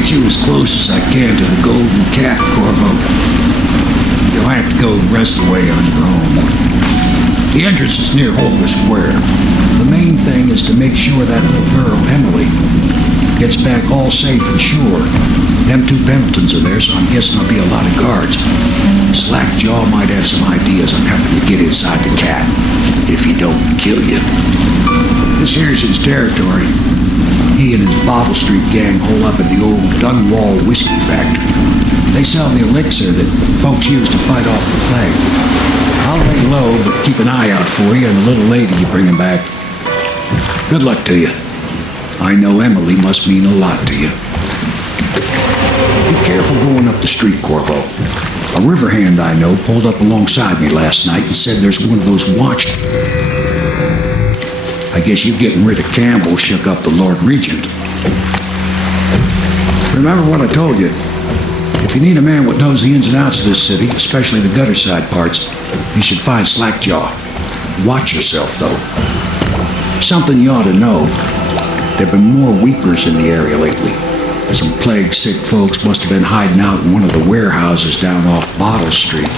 get you as close as I can to the Golden Cat, Corvo. You'll have to go the rest of the way on your own. The entrance is near Holger Square. The main thing is to make sure that little girl, Emily, gets back all safe and sure. Them two Pendletons are there, so I'm guessing there'll be a lot of guards. Slackjaw might have some ideas on helping you get inside the cat, if he don't kill you. This here's his territory. He and his Bottle Street gang hole up at the old Dunwall whiskey factory. They sell the elixir that folks use to fight off the plague. I'll lay low, but keep an eye out for you and the little lady you bring him back. Good luck to you. I know Emily must mean a lot to you. Be careful going up the street, Corvo. A river hand I know pulled up alongside me last night and said there's one of those watch... I guess you getting rid of Campbell shook up the Lord Regent. Remember what I told you. If you need a man what knows the ins and outs of this city, especially the gutter side parts, you should find Slackjaw. Watch yourself, though. Something you ought to know. There've been more weepers in the area lately. Some plague-sick folks must have been hiding out in one of the warehouses down off Bottle Street.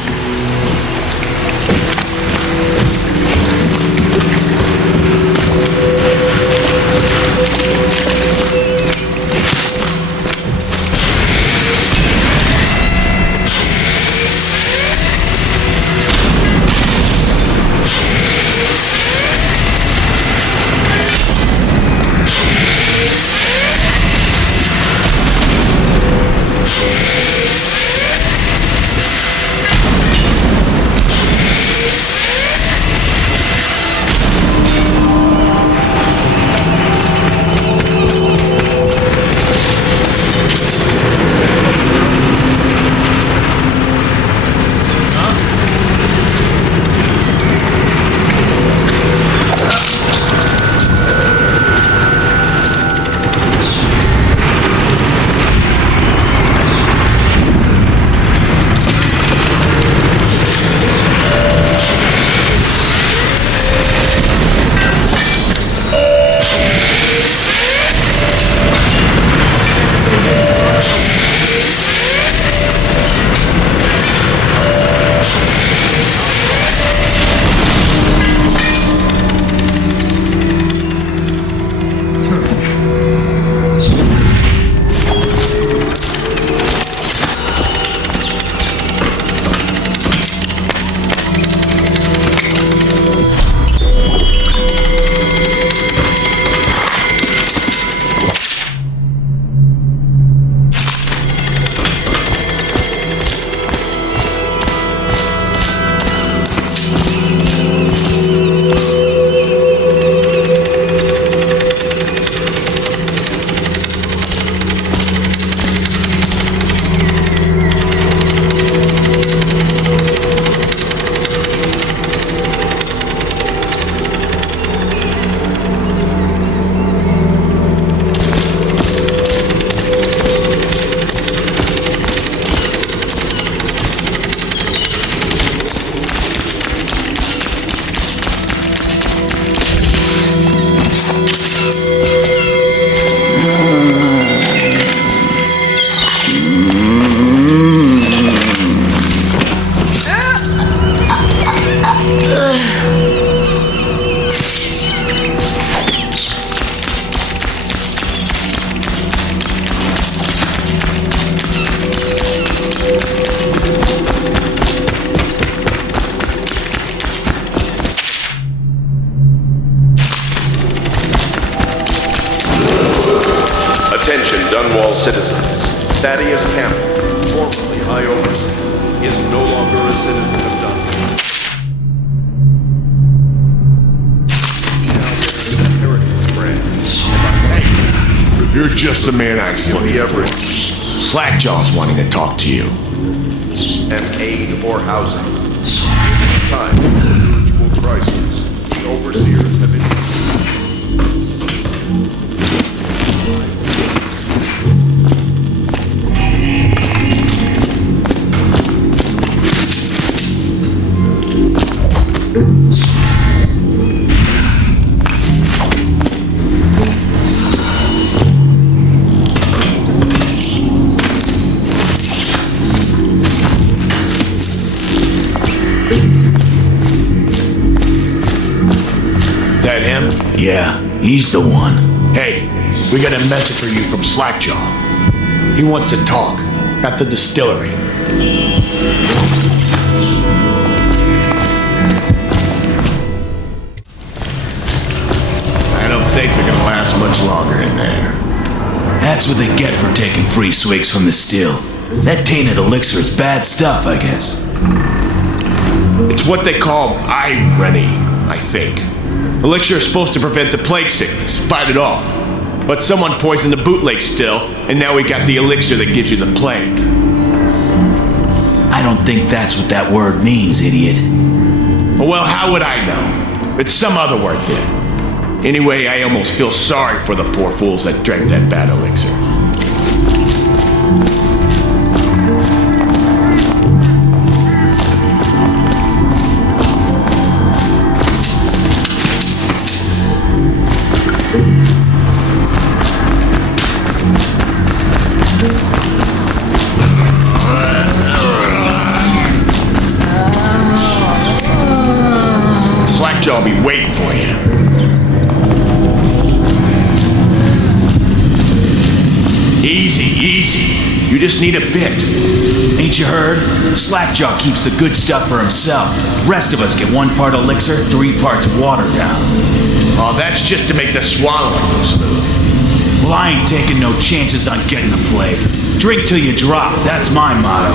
Attention, Dunwall citizens. Thaddeus Campbell, formerly High Overseer, is no longer a citizen of Dunwall. Now bears the inheritance brand. Hey, you're just the man I You'll be wanted. Slackjaw's wanting to talk to you. and aid or housing. Time for usual crisis. The overseers have been... Yeah, he's the one. Hey, we got a message for you from Slackjaw. He wants to talk at the distillery. I don't think they're gonna last much longer in there. That's what they get for taking free swigs from the still. That tainted elixir is bad stuff, I guess. It's what they call irony, I think. Elixir is supposed to prevent the plague sickness, fight it off. But someone poisoned the bootleg still, and now we got the elixir that gives you the plague. I don't think that's what that word means, idiot. Well, how would I know? It's some other word then. Anyway, I almost feel sorry for the poor fools that drank that bad elixir. Slackjaw will be waiting for you. Easy, easy. You just need a bit. Ain't you heard? Slackjaw keeps the good stuff for himself. Rest of us get 1 part elixir, 3 parts water down. Oh, that's just to make the swallowing go smooth. Well, I ain't taking no chances on getting the plague. Drink till you drop, that's my motto.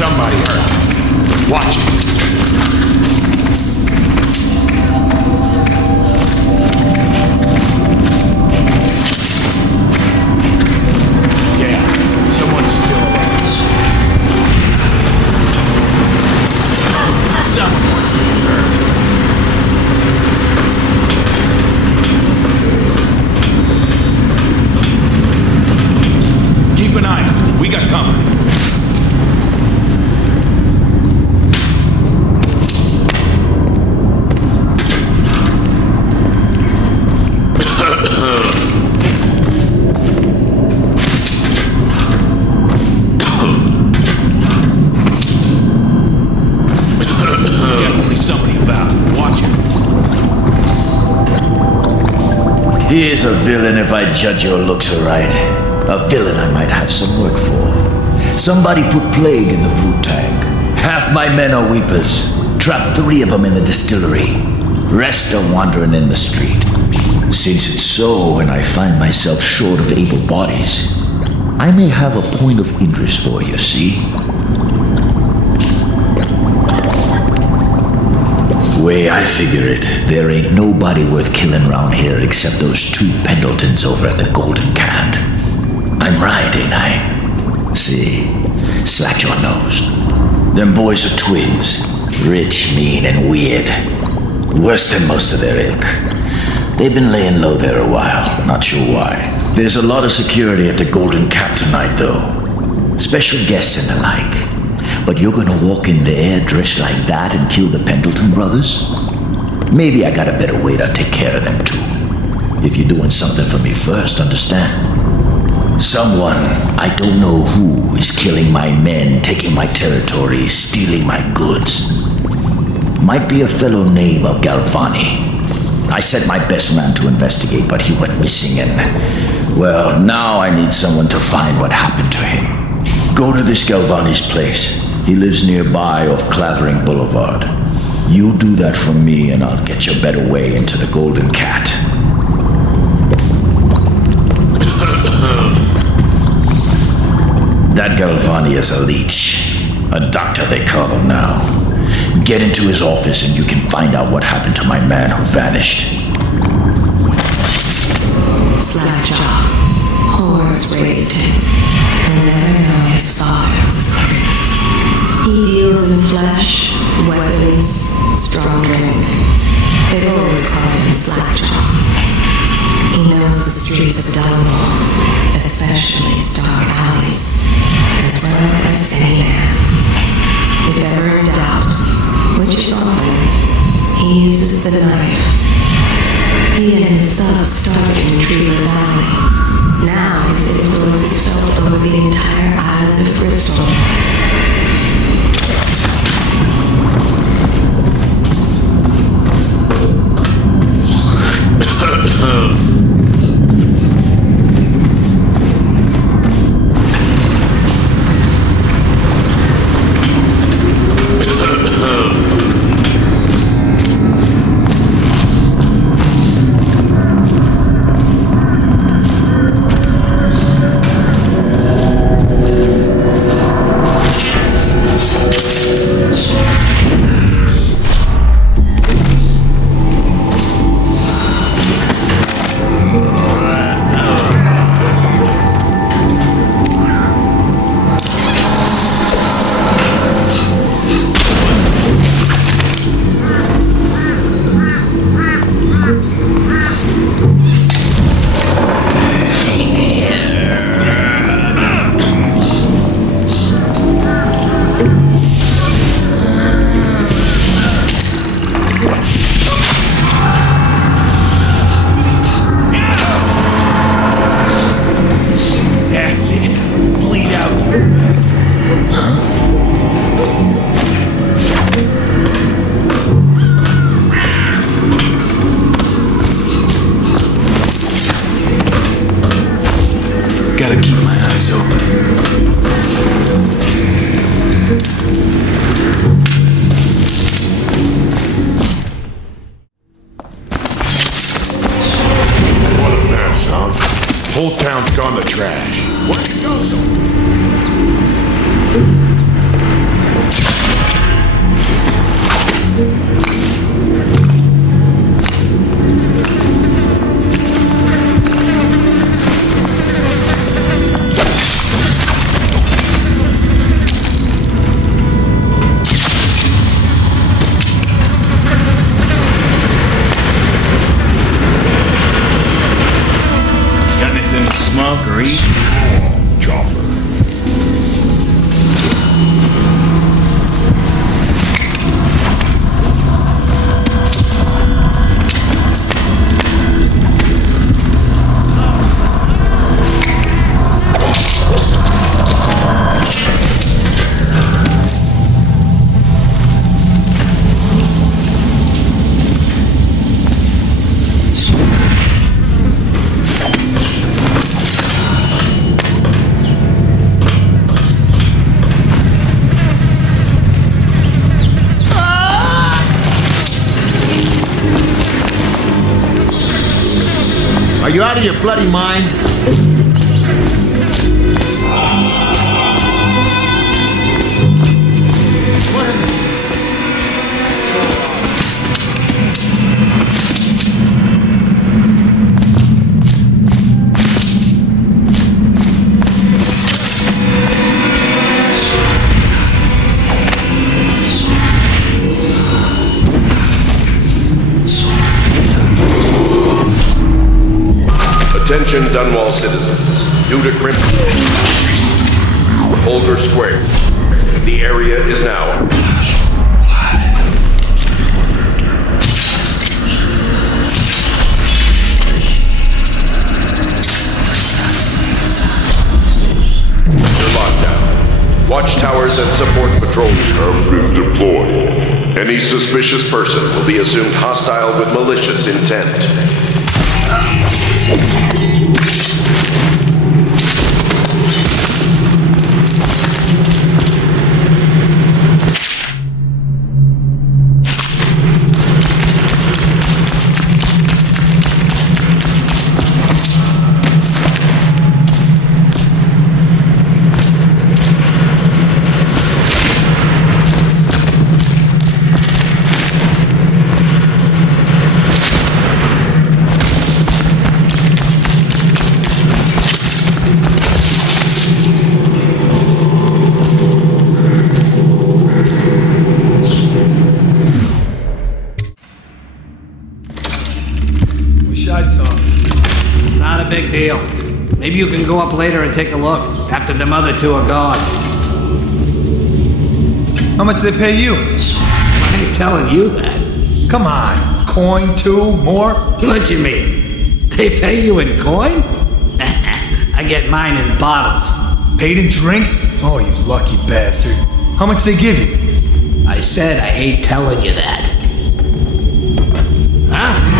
Somebody hurt. Watch it. Yeah, someone's still alive. Someone wants to be hurt. Keep an eye on it. We got company. He is a villain if I judge your looks aright. A villain I might have some work for. Somebody put plague in the brute tank. Half my men are weepers. Trapped 3 of them in the distillery. Rest are wandering in the street. Since it's so and I find myself short of able bodies, I may have a point of interest for you, see? Way I figure it, there ain't nobody worth killing around here except those two Pendletons over at the Golden Cat. I'm right, ain't I? See? Slackjaw knows. Them boys are twins. Rich, mean, and weird. Worse than most of their ilk. They've been laying low there a while, not sure why. There's a lot of security at the Golden Cat tonight, though. Special guests and the like. But you're gonna walk in there dressed like that and kill the Pendleton brothers? Maybe I got a better way to take care of them, too. If you're doing something for me first, understand? Someone, I don't know who, is killing my men, taking my territory, stealing my goods. Might be a fellow named of Galvani. I sent my best man to investigate, but he went missing and, well, now I need someone to find what happened to him. Go to this Galvani's place. He lives nearby off Clavering Boulevard. You do that for me and I'll get you a better way into the Golden Cat. That Galvani is a leech. A doctor, they call him now. Get into his office and you can find out what happened to my man who vanished. Slackjaw. Whores raised him. He'll never know his father's secrets. He deals in flesh, weapons, strong drink. They've always called him Slackjaw. He knows the streets of Dunwall, especially its dark alleys, as well as any man. If ever in doubt, which is often, he uses the knife. He and his thugs started in Retriever's Alley. Now his influence is felt over the entire island of Bristol. Gotta keep my eyes open. What a mess, huh? Whole town's gone to trash. Where'd it go? Got anything to smoke or eat? Joffer. Are you out of your bloody mind? Dunwall citizens, due to criminal Holger Square. The area is now under lockdown. Watchtowers and support patrols have been deployed. Any suspicious person will be assumed hostile with malicious intent. Big deal. Maybe you can go up later and take a look after them other two are gone. How much they pay you? I ain't telling you that. Come on, coin, 2, more? What you mean? They pay you in coin? I get mine in bottles. Paid in drink? Oh, you lucky bastard. How much they give you? I said I ain't telling you that. Huh?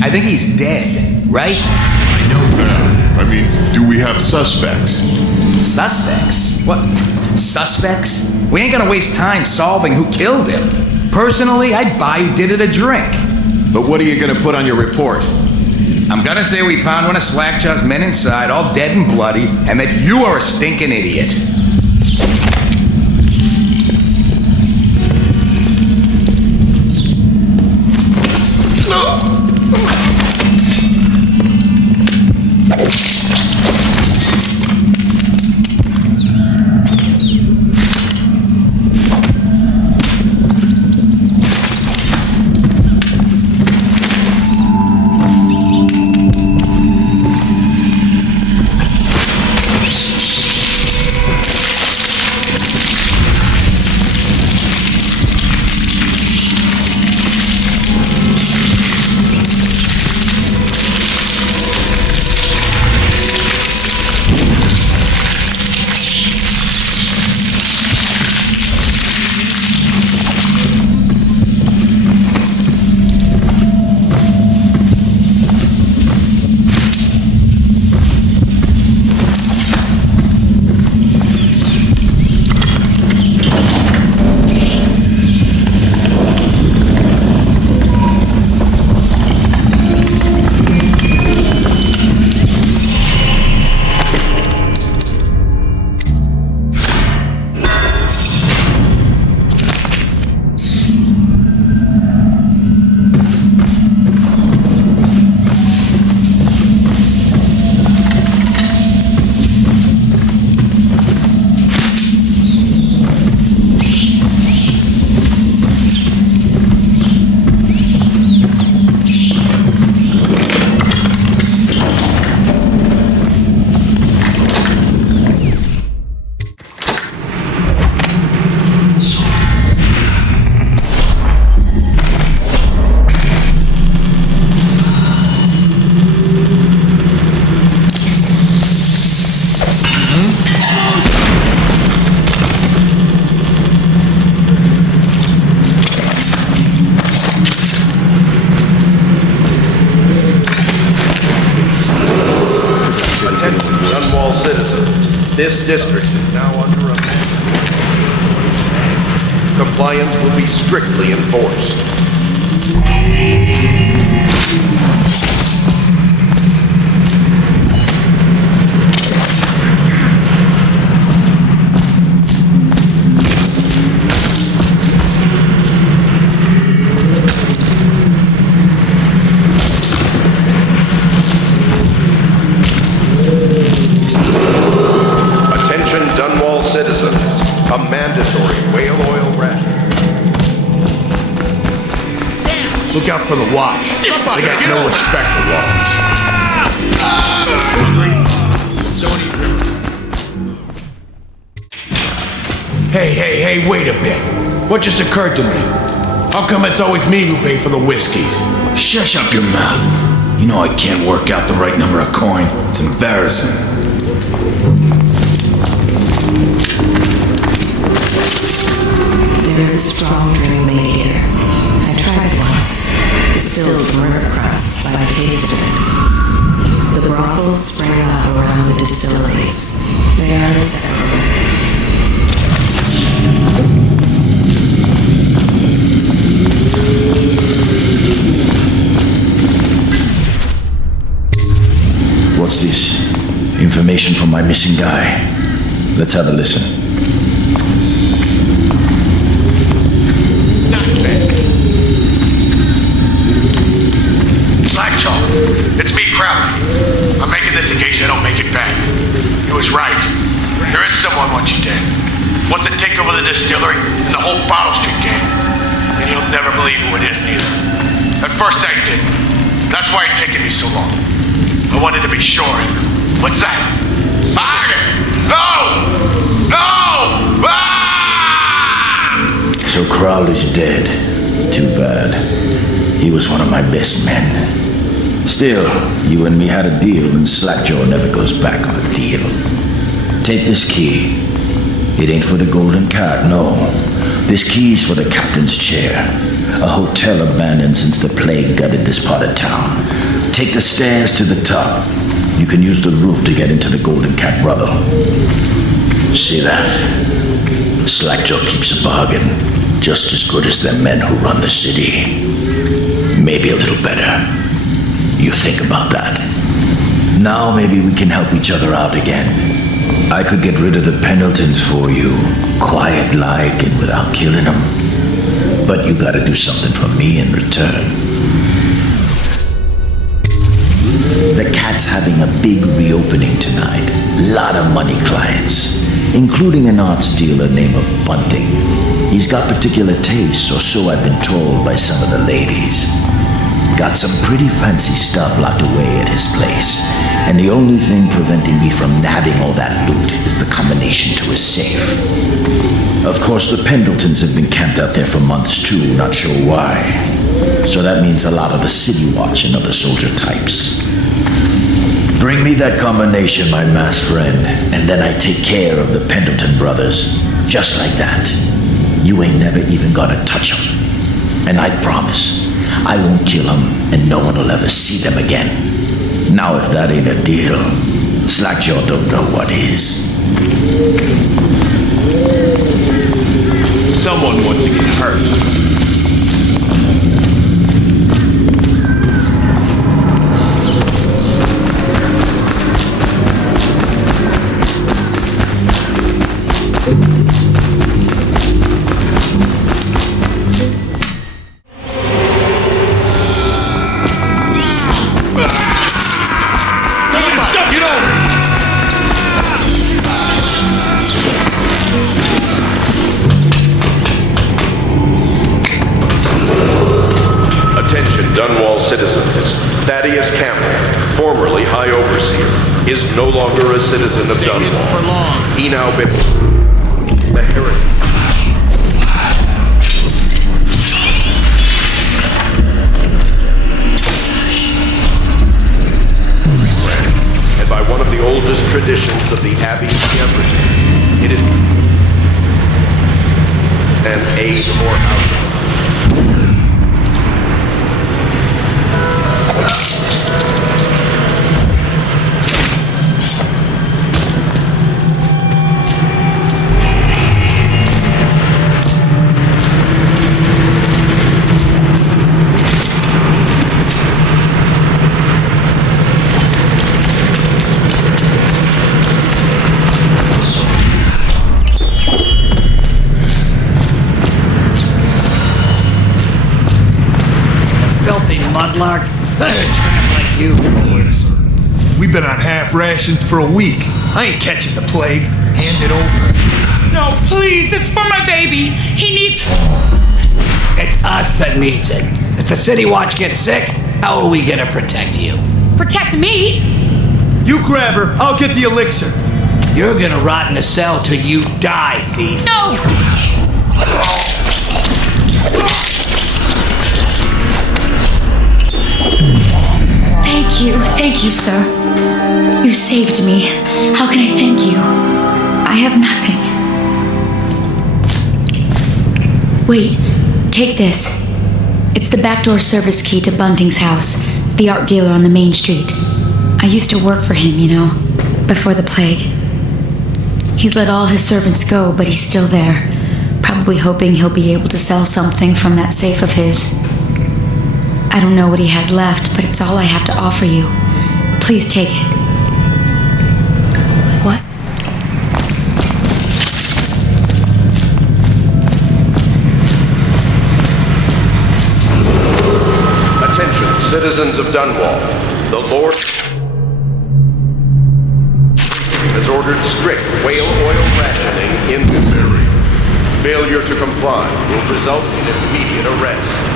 I think he's dead, right? I know that. I mean, do we have suspects? Suspects? What? Suspects? We ain't gonna waste time solving who killed him. Personally, I'd buy who did it a drink. But what are you gonna put on your report? I'm gonna say we found one of Slackjaw's men inside, all dead and bloody, and that you are a stinking idiot. This district is now under a mandatory ban. Compliance will be strictly enforced. Citizens, a mandatory whale oil ration. Look out for the watch. They got no respect for laws. Hey, wait a bit. What just occurred to me? How come it's always me who pay for the whiskeys? Shush up your mouth. You know I can't work out the right number of coin. It's embarrassing. There is a strong drink made here. I tried it once, distilled from river crusts, but I tasted it. The brothels spring up around the distilleries. They are inseparable. What's this? Information from my missing guy. Let's have a listen. It's me, Crowley. I'm making this in case I don't make it back. He was right. There is someone wants you dead. Wants to take over the distillery and the whole Bottle Street gang. And you'll never believe who it is, neither. At first I did. That's why it taken me so long. I wanted to be sure. What's that? Fire! No! No! Ah! So Crowley's dead. Too bad. He was one of my best men. Still, you and me had a deal, and Slackjaw never goes back on a deal. Take this key. It ain't for the Golden Cat, no. This key's for the captain's chair. A hotel abandoned since the plague gutted this part of town. Take the stairs to the top. You can use the roof to get into the Golden Cat brothel. See that? Slackjaw keeps a bargain. Just as good as the men who run the city. Maybe a little better. You think about that. Now maybe we can help each other out again. I could get rid of the Pendletons for you, quiet-like and without killing them. But you gotta do something for me in return. The Cat's having a big reopening tonight. Lot of money clients, including an arts dealer named of Bunting. He's got particular tastes, or so I've been told by some of the ladies. Got some pretty fancy stuff locked away at his place, and the only thing preventing me from nabbing all that loot is the combination to his safe. Of course, the Pendletons have been camped out there for months too, not sure why. So that means a lot of the City Watch and other soldier types. Bring me that combination, my masked friend, and then I take care of the Pendleton brothers. Just like that. You ain't never even gonna touch them. And I promise, I won't kill them, and no one will ever see them again. Now if that ain't a deal, Slackjaw don't know what is. Someone wants to get hurt. Citizens, Thaddeus Campbell, formerly High Overseer, is no longer a citizen of Dunwall. He now bears the heritage. And by one of the oldest traditions of the Abbey's Jefferson, it is an aid or outlet. you. We've been on half rations for a week. I ain't catching the plague. Hand it over. No, please, it's for my baby. He needs... It's us that needs it. If the City Watch gets sick, how are we gonna protect you? Protect me? You grab her, I'll get the elixir. You're gonna rot in a cell till you die, thief. No! Thank you, sir. You saved me. How can I thank you? I have nothing. Wait, take this. It's the backdoor service key to Bunting's house, the art dealer on the main street. I used to work for him, you know, before the plague. He's let all his servants go, but he's still there, probably hoping he'll be able to sell something from that safe of his. I don't know what he has left, but it's all I have to offer you. Please take it. What? Attention, citizens of Dunwall. The Lord has ordered strict whale oil rationing in this area. Failure to comply will result in immediate arrest.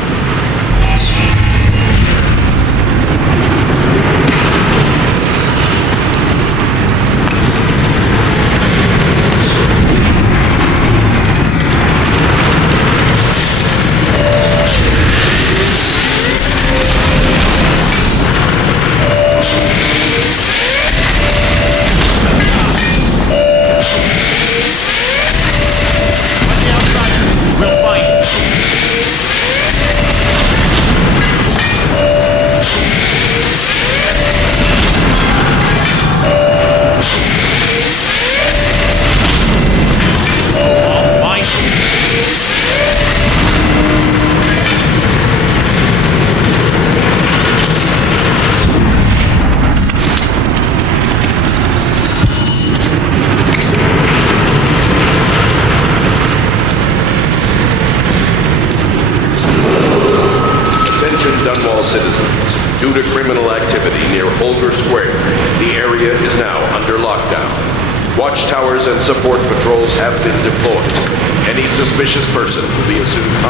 Dunwall citizens, due to criminal activity near Holger Square, the area is now under lockdown. Watchtowers and support patrols have been deployed. Any suspicious person will be assumed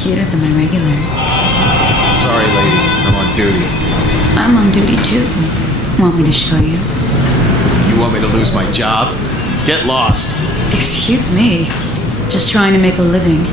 cuter than my regulars. Sorry, lady. I'm on duty. I'm on duty too. Want me to show you? You want me to lose my job? Get lost. Excuse me. Just trying to make a living.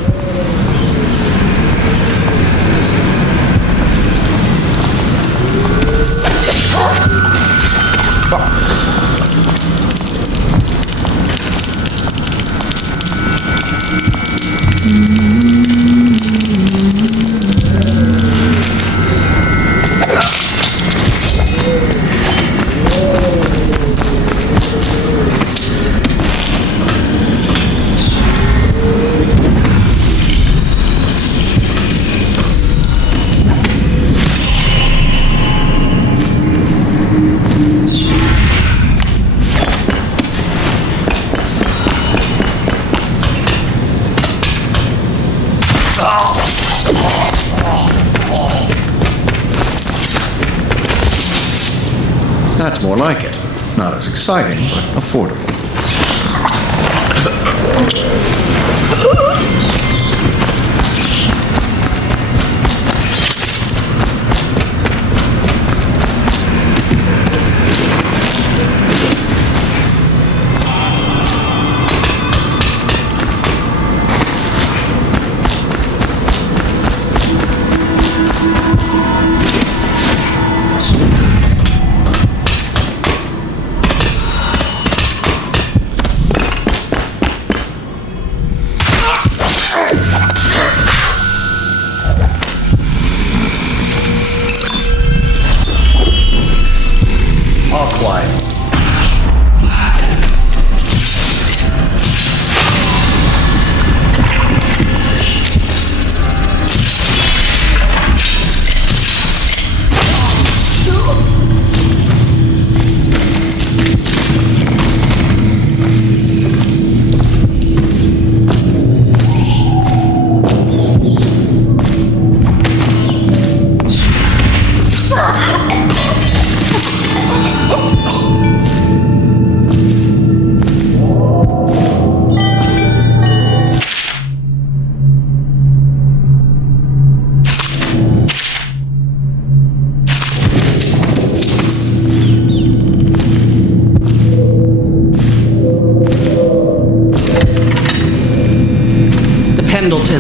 That's more like it. Not as exciting, but affordable.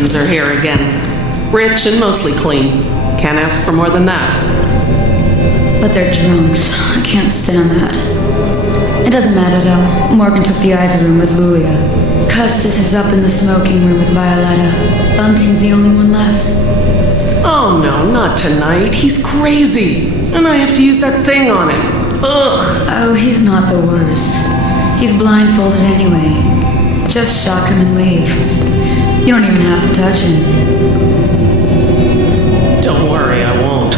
Pendletons are here again. Rich and mostly clean. Can't ask for more than that. But they're drunks. I can't stand that. It doesn't matter though. Morgan took the Ivy room with Lulia. Custis is up in the smoking room with Violetta. Bunting's the only one left. Oh no, not tonight. He's crazy. And I have to use that thing on him. Ugh. Oh, he's not the worst. He's blindfolded anyway. Just shock him and leave. You don't even have to touch him. Don't worry, I won't.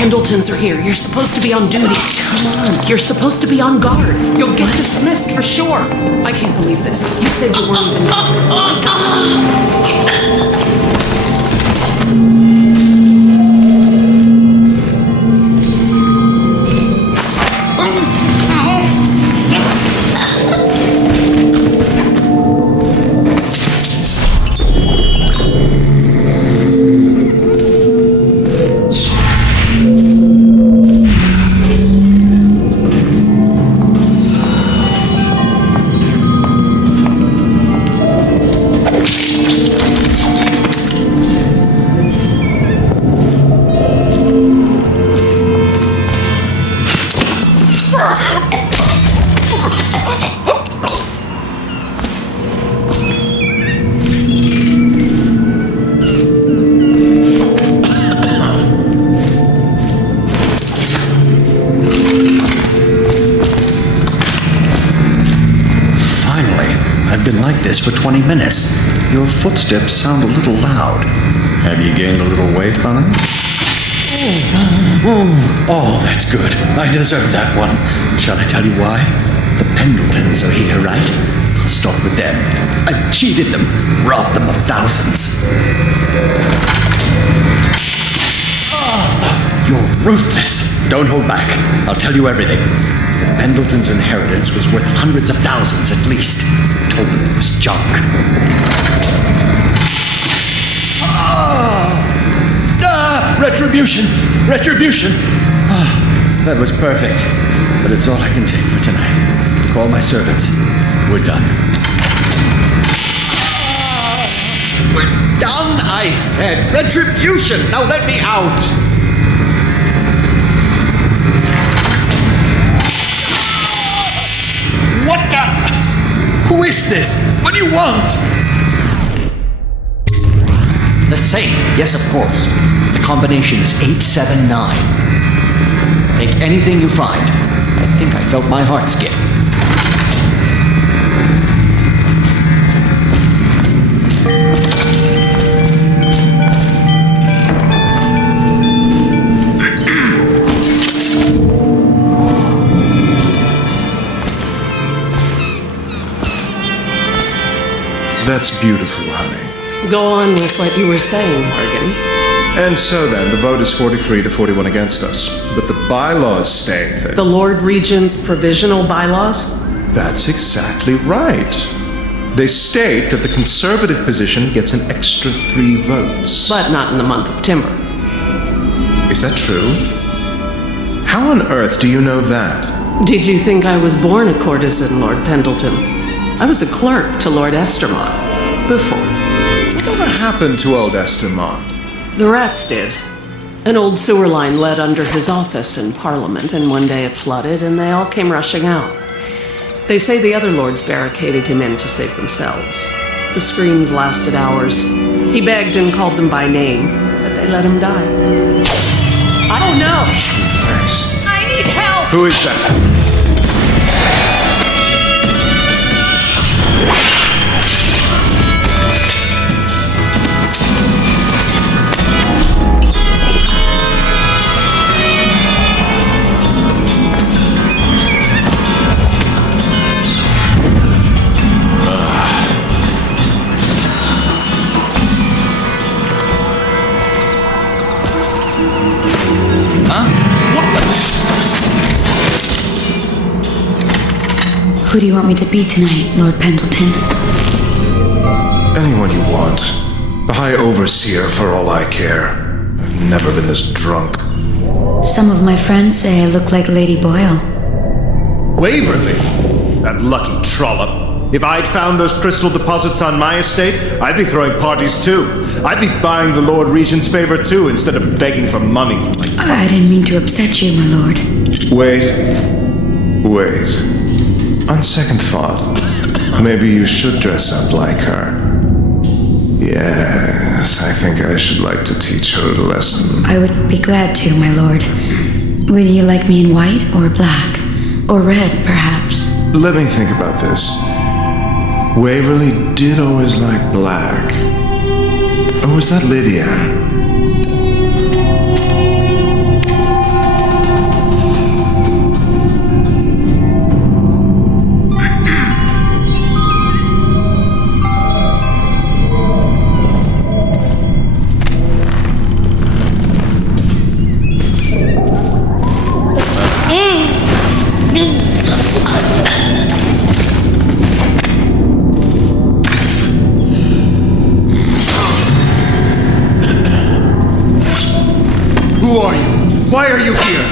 Pendletons are here. You're supposed to be on duty. Come on. You're supposed to be on guard. You'll get dismissed for sure. I can't believe this. You said you weren't even... Oh, For 20 minutes. Your footsteps sound a little loud. Have you gained a little weight, honey? Oh, that's good. I deserve that one. Shall I tell you why? The Pendletons are here, right? I'll start with them. I've cheated them, robbed them of thousands. You're ruthless. Don't hold back. I'll tell you everything. The Pendleton's inheritance was worth hundreds of thousands at least. I told them it was junk. Retribution! Retribution! That was perfect. But it's all I can take for tonight. Call my servants. We're done. We're done, I said. Retribution! Now let me out! What the? Who is this? What do you want? The safe. Yes, of course. The combination is 879. Take anything you find. I think I felt my heart skip. That's beautiful, honey. Go on with what you were saying, Morgan. And so then, the vote is 43 to 41 against us. But the bylaws state that... The Lord Regent's provisional bylaws? That's exactly right. They state that the conservative position gets an extra 3 votes. But not in the month of timber. Is that true? How on earth do you know that? Did you think I was born a courtesan, Lord Pendleton? I was a clerk to Lord Estermont before. Whatever happened to old Estermont? The rats did. An old sewer line led under his office in Parliament, and one day it flooded, and they all came rushing out. They say the other lords barricaded him in to save themselves. The screams lasted hours. He begged and called them by name, but they let him die. I don't know. Thanks. I need help! Who is that? Who do you want me to be tonight, Lord Pendleton? Anyone you want. The High Overseer, for all I care. I've never been this drunk. Some of my friends say I look like Lady Boyle. Waverly? That lucky trollop. If I'd found those crystal deposits on my estate, I'd be throwing parties too. I'd be buying the Lord Regent's favor too, instead of begging for money from my clients. I didn't mean to upset you, my lord. Wait. On second thought, maybe you should dress up like her. Yes, I think I should like to teach her a lesson. I would be glad to, my lord. Would you like me in white or black? Or red, perhaps? Let me think about this. Waverly did always like black. Oh, was that Lydia? Who are you? Why are you here?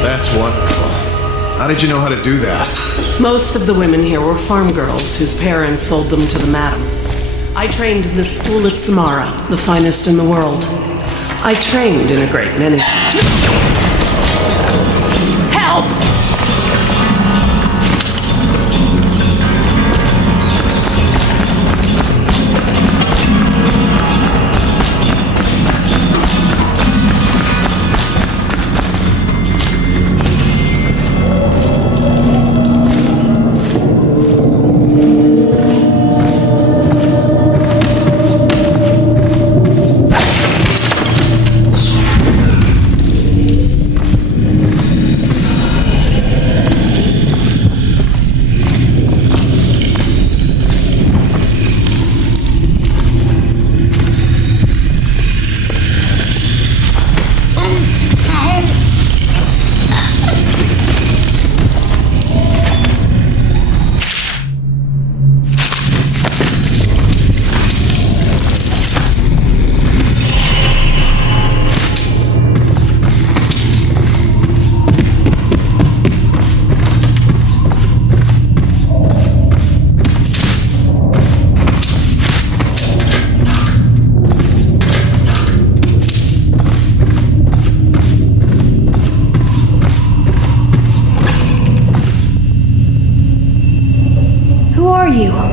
That's wonderful. How did you know how to do that? Most of the women here were farm girls whose parents sold them to the madam. I trained in the school at Samara, the finest in the world. I trained in a great many. Help!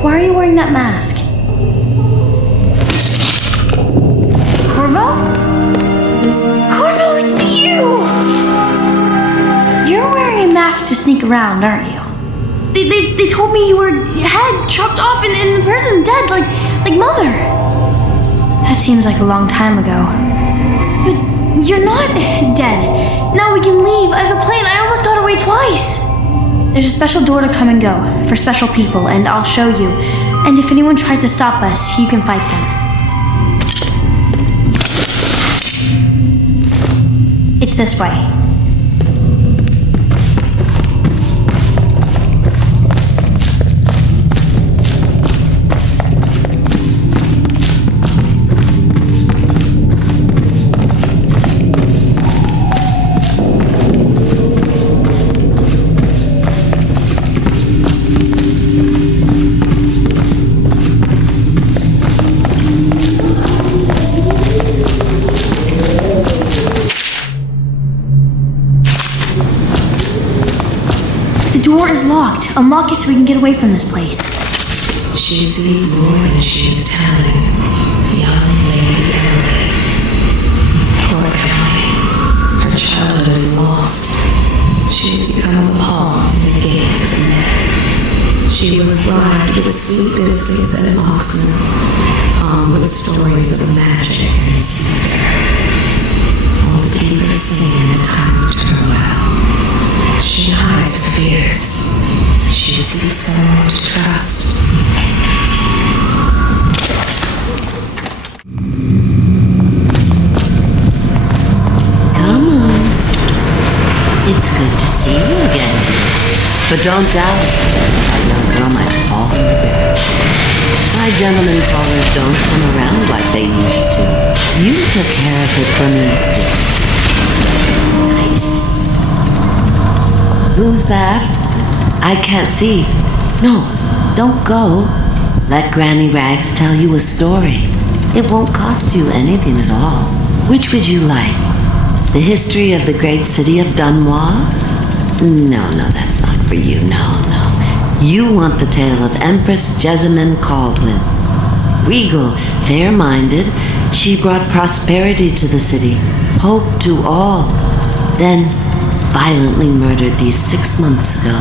why are you wearing that mask? Corvo? Corvo, it's you! You're wearing a mask to sneak around, aren't you? They told me you were head chopped off in the prison, dead, like Mother. That seems like a long time ago. But you're not dead. Now we can leave. I have a plane. I almost got away twice. There's a special door to come and go for special people, and I'll show you. And if anyone tries to stop us, you can fight them. It's this way. The door is locked. Unlock it so we can get away from this place. She sees more than she is telling. Young Lady Emily. Poor Emily. Her childhood is lost. She's become a pawn in the games of men. She was bribed with sweet biscuits and oxen, armed with stories of magic and seafaring, all to keep her sane in a time of turmoil. She hides her fears. She seeks someone to trust. Come on. It's good to see you again. But don't doubt it. That young girl might fall in the river. My gentlemen callers don't come around like they used to. You took care of it for me. Nice. Who's that? I can't see. No, don't go. Let Granny Rags tell you a story. It won't cost you anything at all. Which would you like? The history of the great city of Dunwall? No, that's not for you. No. You want the tale of Empress Jessamine Caldwin. Regal, fair-minded, she brought prosperity to the city, hope to all. Then violently murdered these 6 months ago.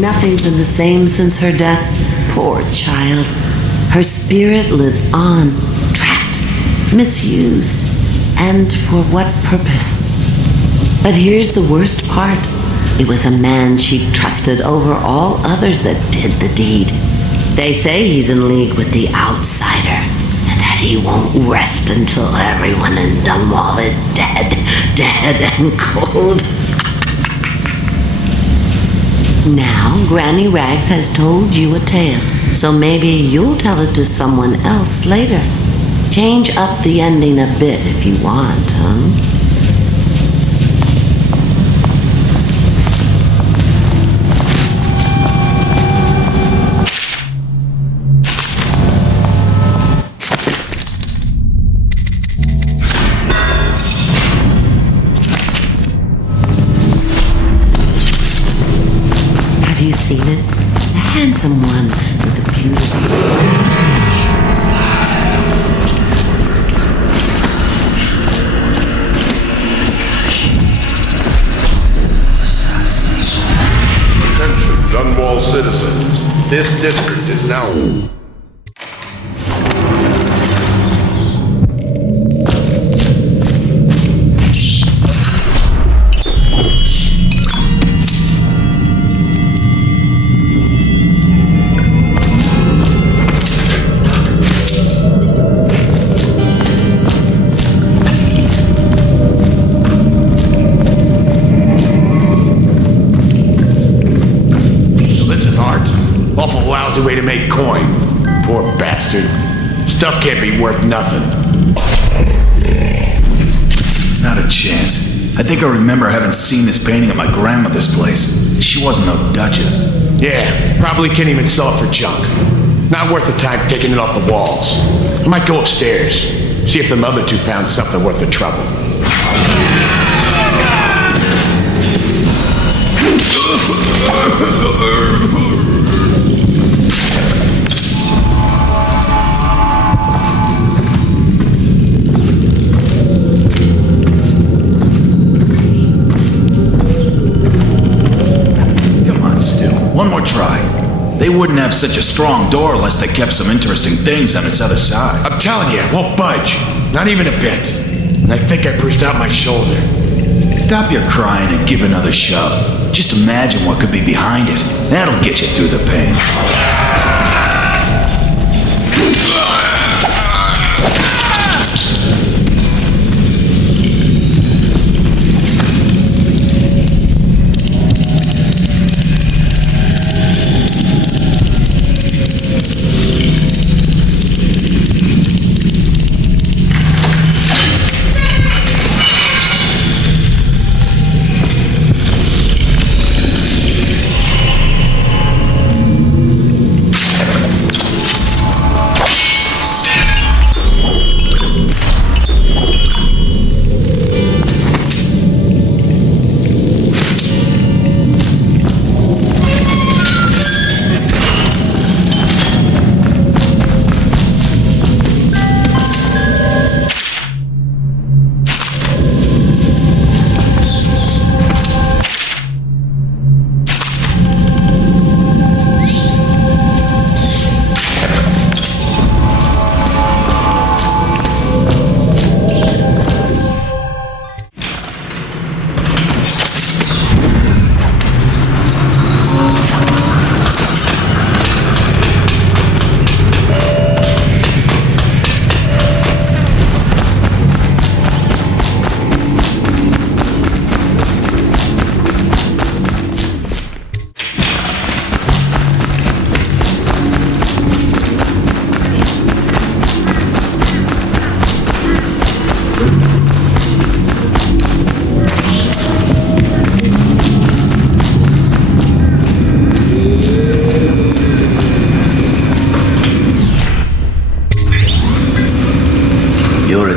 Nothing's been the same since her death. Poor child. Her spirit lives on, trapped, misused, and for what purpose? But here's the worst part. It was a man she trusted over all others that did the deed. They say he's in league with the outsider, and that he won't rest until everyone in Dunwall is dead and cold. Now, Granny Rags has told you a tale, so maybe you'll tell it to someone else later. Change up the ending a bit if you want, huh? Seen it? The handsome one with the beautiful. Attention, Dunwall citizens. This district is now. Awful lousy way to make coin. Poor bastard. Stuff can't be worth nothing. Not a chance. I think I remember having seen this painting at my grandmother's place. She wasn't no duchess. Yeah, probably can't even sell it for junk. Not worth the time taking it off the walls. I might go upstairs, see if the other two found something worth the trouble. Come on, Stu. One more try. They wouldn't have such a strong door unless they kept some interesting things on its other side. I'm telling you, it won't budge. Not even a bit. And I think I bruised out my shoulder. Stop your crying and give another shove. Just imagine what could be behind it. That'll get you through the pain.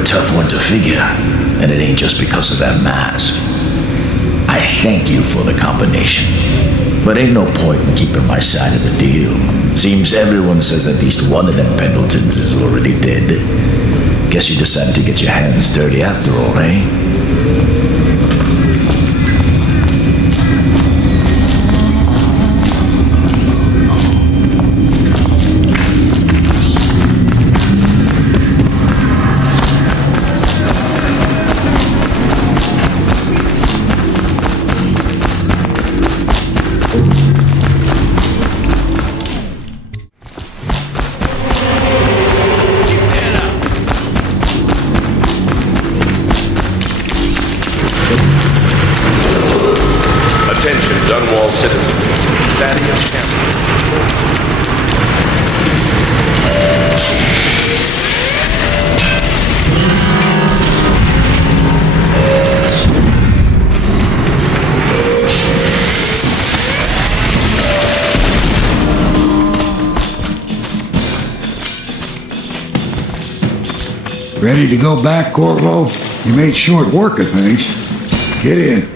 Tough one to figure, and it ain't just because of that mask. I thank you for the combination, but ain't no point in keeping my side of the deal. Seems everyone says at least one of them Pendletons is already dead. Guess you decided to get your hands dirty after all, eh? Attention, Dunwall citizens. Thaddeus Campbell. Ready to go back, Corvo? You made short work of things. Get in.